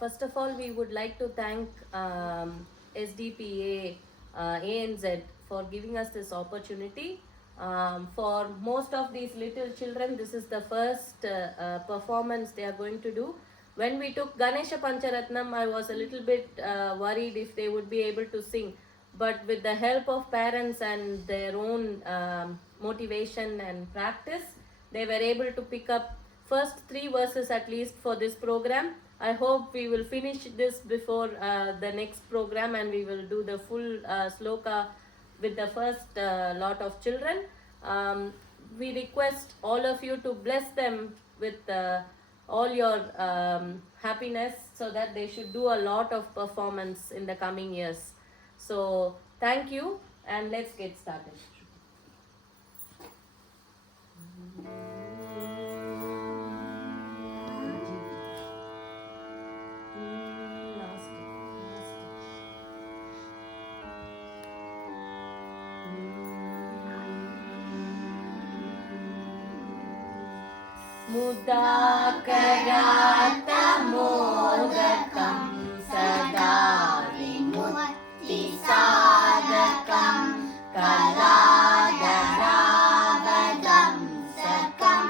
first of all, we would like to thank SDPA ANZ for giving us this opportunity. For most of these little children, this is the first performance they are going to do. When we took Ganesha Pancharatnam, I was a little bit worried if they would be able to sing. But with the help of parents and their own motivation and practice, they were able to pick up first 3 verses at least for this program. I hope we will finish this before the next program, and we will do the full sloka with the first lot of children. We request all of you to bless them with all your happiness, so that they should do a lot of performance in the coming years. So thank you, and let's get started. मुदाकरातमोदकं सदा विमुक्तिसाधकं कलाधरावदंसकं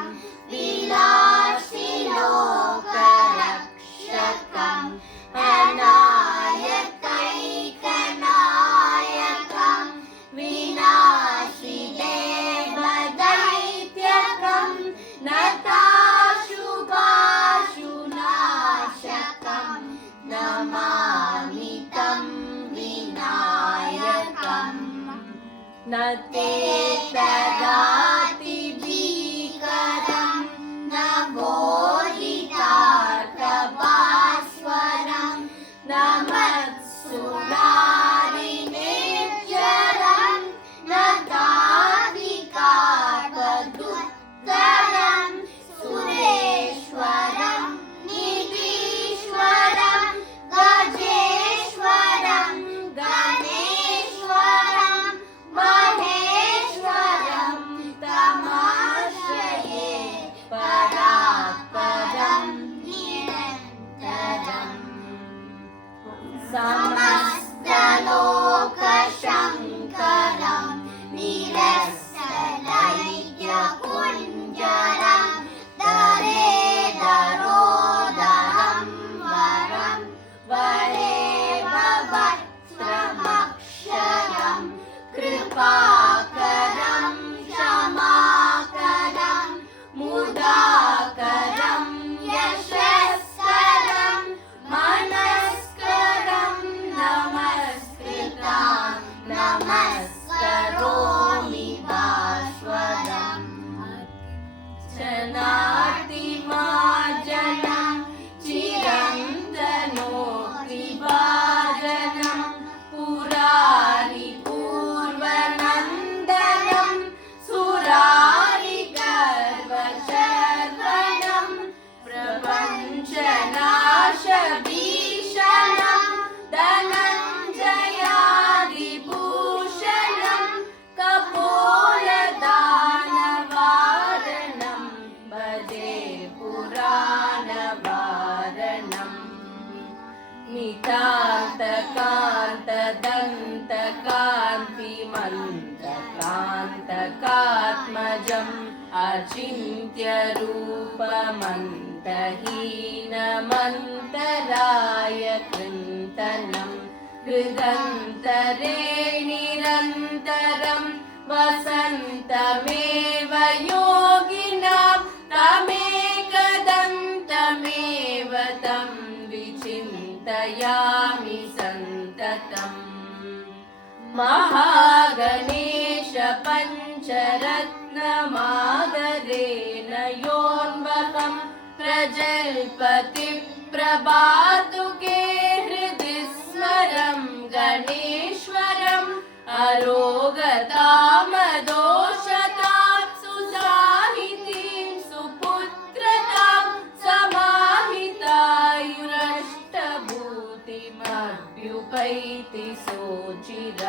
विलासिलोकरक्षकं अनायकैकनायकं विनाशिदेवदैत्यकं नताशुभाशुनाशकं नमामि तं विनायकम् न ते तदाति भीकरं न बोधितार्थभास्वरं न मत्सुरारिनिर्जरं न ताधिकापदुत्तरं सुरेश्वरं निधीश्वरं गजेश्वरं गणेश्वरं महेश्वरं तमाश्रये परात्परं निरन्तरम् समस्तलोकशङ्करं निरस्तदैत्यकुञ्जरं दरेदरोदरं वरं वरेव वक्त्रमक्षरं कृपाकरं क्षमाकरं मुदाकरं यशस्करं मनस्करं नमस्कृतां नमस्करोमि भास्वरम् अर्चनातिमार्जनं चिरन्तनोऽतिभाजनं पुरारिपूर्वनन्दनं सुरारिगर्वशर्वणं प्रपञ्चनाशभीषणं धनञ्जयादिभूषणं कपोलदानवारणं भजे पुराणवारणम् नितान्तकान्तदन्तकान्तिमन्तकान्तकात्मजम् अचिन्त्यरूपमन्तहीनमन्तराय कृन्तनं हृदन्तरे निरन्तरं वसन्तमेव योगिनां तमेकदन्तमेव तं विचिन्तयामि सन्ततम् महागणेश पञ्चरत्नमादरेण योन्वहं प्रजल्पति प्रभातुके हृदि स्मरं गणेश्वरम् अरोगतामदोषतां सुसाहितीं सुपुत्रतां समाहितायुरष्टभूतिमभ्युपैति सोचिरात्।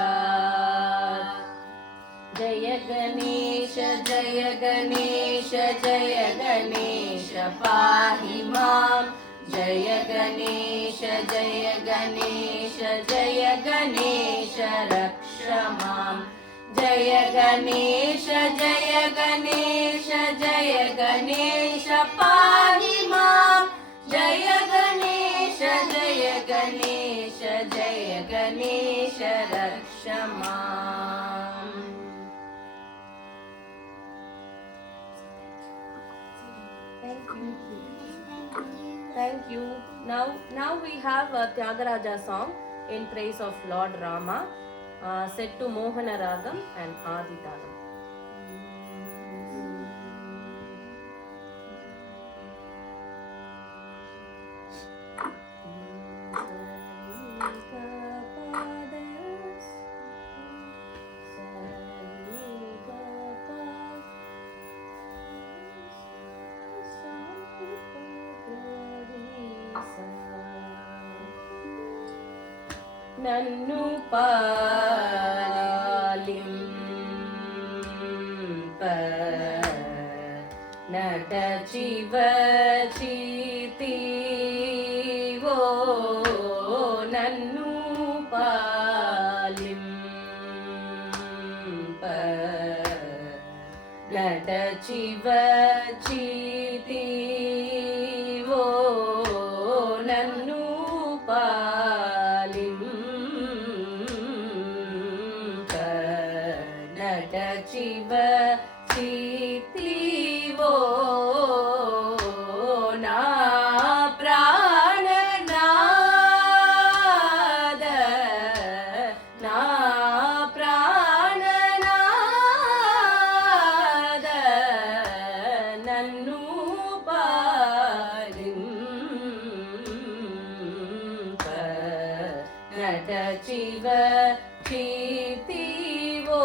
जय गणेश जय गणेश पाहि मां। जय जय गणेश जय गणेश रक्ष मां जय गणेश जय गणेश पाहि मां जय गणेश रक्ष मां. Thank you. Now we have a Tyagaraja song in praise of Lord Rama, set to Mohana Ragam and Adi Tagam. నన్ను పాలింప నటచి వచ్చితివో నన్ను పాలింప నటచి వచ్చితివో నన్ను शिव चितिवो ना प्राणनाद ना प्राणनाद नन्नु पालिंप नट शिव चितिवो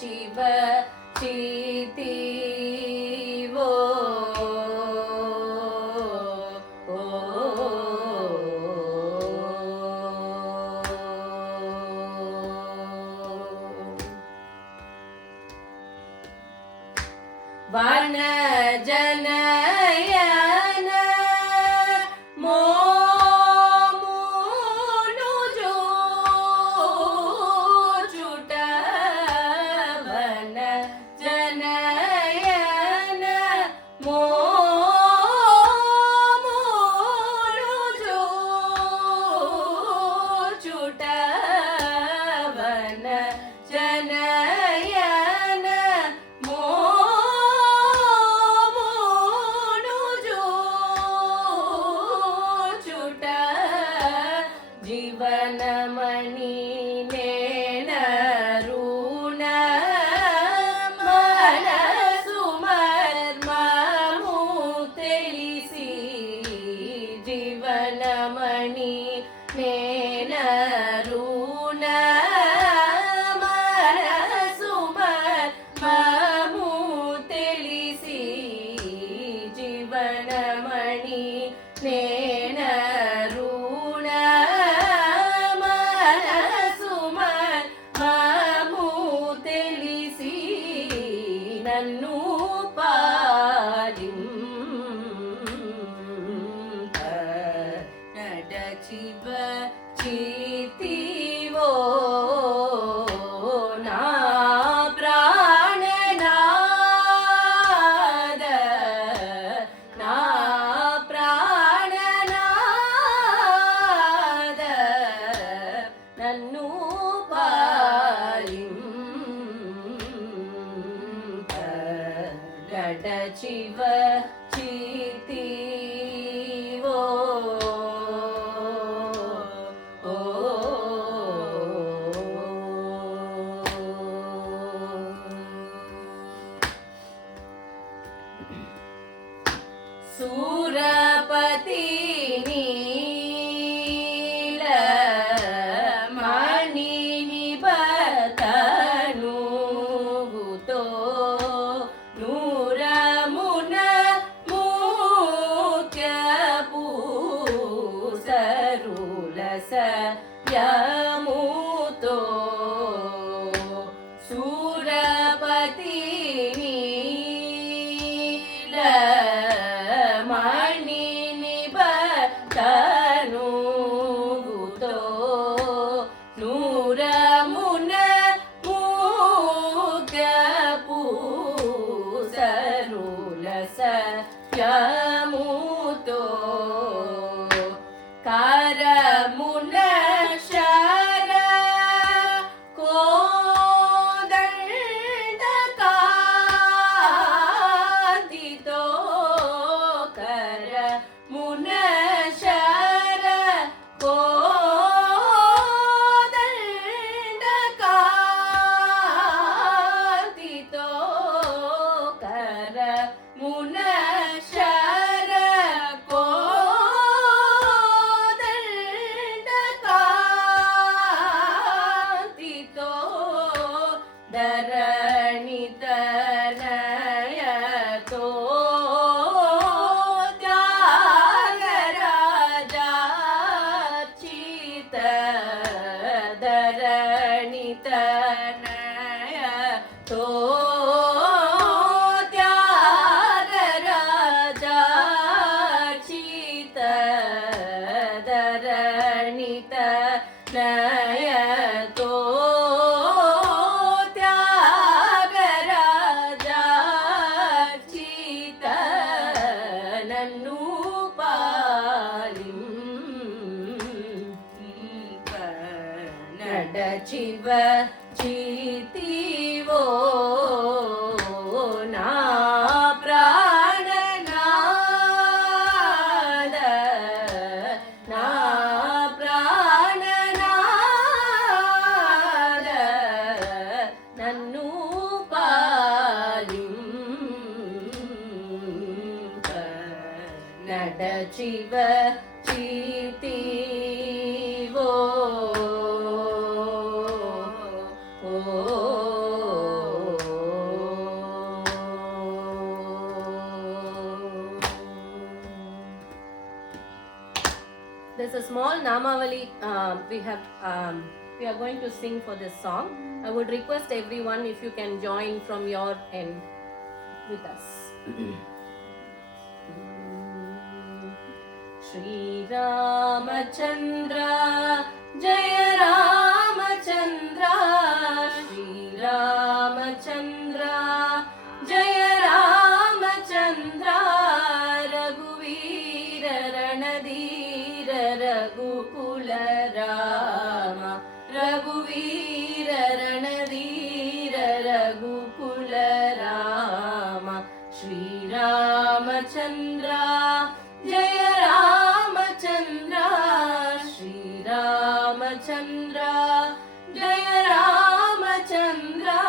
शिव चितिवो वन जनयन मोमुनु जो चुट वन जनयन मोमुनु जो चुट वन जनयन जीवनमणि नेन ऋण मनसु मर्ममु तेलिसि जीवनमणि नेन ऋण मनसु मर्ममु तेलिसि जीवनमणि नेन నన్ను పాలింప నడచివ చితివో నా ప్రాణనాద నా ప్రాణనాద నన్ను शिव चितिवो सूरपति नील मणि निबतनु ನಡಚಿವ ಚೀತಿವೋ ನಾ ಪ್ರಾಣನಾದ ನಾ ಪ್ರಾಣನಾದ ನನ್ನು ಪಾಲಿಂಪ ನಡಚಿವ ಚೀತಿವೋ There's a small Namavali we are going to sing for this song. I would request everyone if you can join from your end with us. Shri Ramachandra Jaya Ramachandra Shri Ramachandra Jaya Ramachandra Raghuveera Ranadheera Raghukula Rama Raghuveera Ranadheera Raghukula Rama Shri Ramachandra Jaya Ramachandra Shri Ramachandra Jaya Ramachandra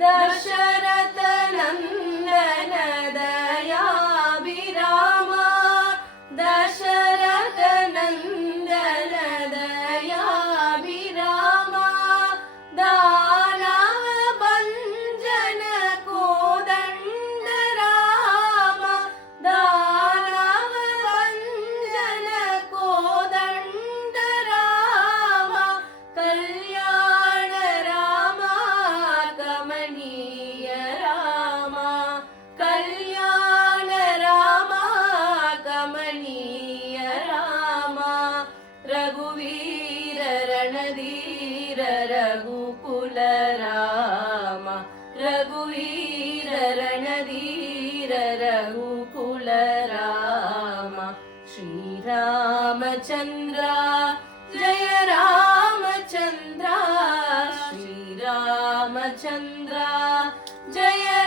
Dasharatha Nandana Dayabhirama Dasharatha Nandana Dayabhirama Danava Banjana Kodanda Rama Danava Banjana Kodanda Rama Kalyana Rama Kamaniya Rama Kalyana Rama Kamaniya Rama Raghuveera Ranadheera Raghukula Rama Raghuveera Ranadheera Raghukula Rama Shri Ramachandra Jaya Ramachandra Shri Ramachandra Jaya